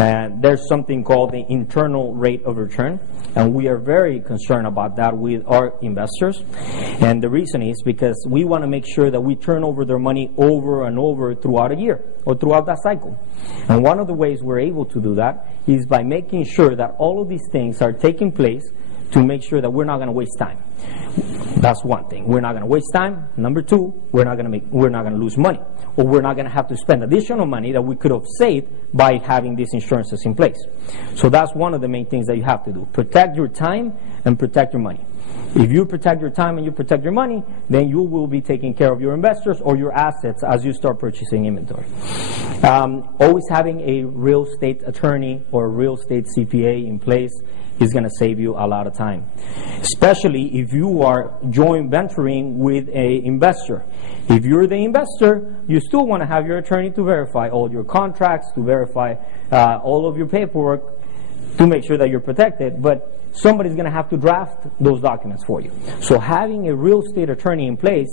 And there's something called the internal rate of return, and we are very concerned about that with our investors. And the reason is because we want to make sure that we turn over their money over and over throughout a year or throughout that cycle. And one of the ways we're able to do that is by making sure that all of these things are taking place to make sure that we're not going to waste time. That's one thing. We're not going to waste time. Number two, we're not going to lose money, or we're not going to have to spend additional money that we could have saved by having these insurances in place. So that's one of the main things that you have to do. Protect your time and protect your money. If you protect your time and you protect your money, then you will be taking care of your investors or your assets as you start purchasing inventory. Always having a real estate attorney or a real estate CPA in place is going to save you a lot of time, especially if you are joint venturing with an investor. If you're the investor, you still want to have your attorney to verify all your contracts, to verify all of your paperwork, to make sure that you're protected, but somebody's going to have to draft those documents for you. So having a real estate attorney in place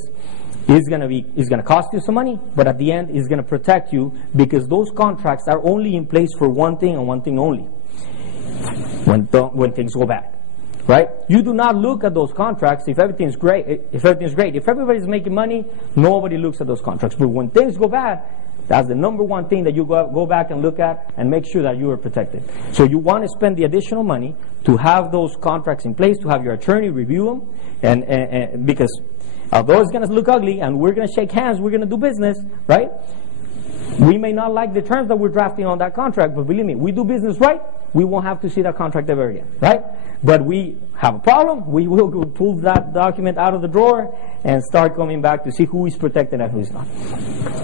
is going to cost you some money, but at the end is going to protect you, because those contracts are only in place for one thing and one thing only: when things go bad, right? You do not look at those contracts if everything's great. If everybody's making money, nobody looks at those contracts. But when things go bad, that's the number one thing that you go back and look at and make sure that you are protected. So you want to spend the additional money to have those contracts in place, to have your attorney review them, and because although it's going to look ugly and we're going to shake hands, we're going to do business, right? We may not like the terms that we're drafting on that contract, but believe me, we do business right, we won't have to see that contract ever again, right? But we have a problem, we will go pull that document out of the drawer and start coming back to see who is protected and who is not.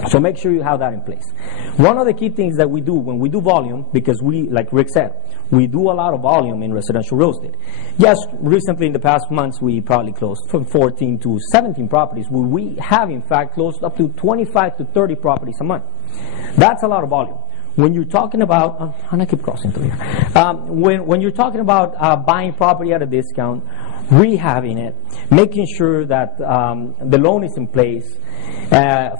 So make sure you have that in place. One of the key things that we do when we do volume, because we, like Rick said, we do a lot of volume in residential real estate. Yes, recently in the past months, we probably closed from 14 to 17 properties. We have, in fact, closed up to 25 to 30 properties a month. That's a lot of volume. When you're talking about, I'm going to keep crossing through here. When you're talking about buying property at a discount, rehabbing it, making sure that the loan is in place,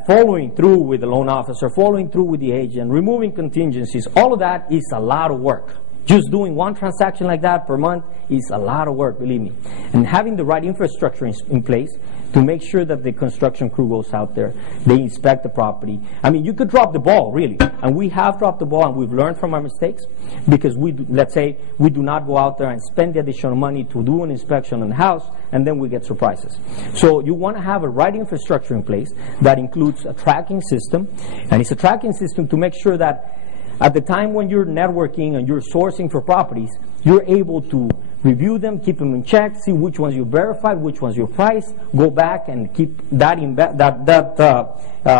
following through with the loan officer, following through with the agent, removing contingencies, all of that is a lot of work. Just doing one transaction like that per month is a lot of work, believe me. And having the right infrastructure in place to make sure that the construction crew goes out there, they inspect the property. I mean, you could drop the ball, really. And we have dropped the ball, and we've learned from our mistakes, because let's say we do not go out there and spend the additional money to do an inspection on the house, and then we get surprises. So you want to have a right infrastructure in place that includes a tracking system, and it's a tracking system to make sure that at the time when you're networking and you're sourcing for properties, you're able to review them, keep them in check, see which ones you verified, which ones you priced, go back and keep that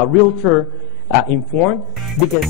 realtor informed, because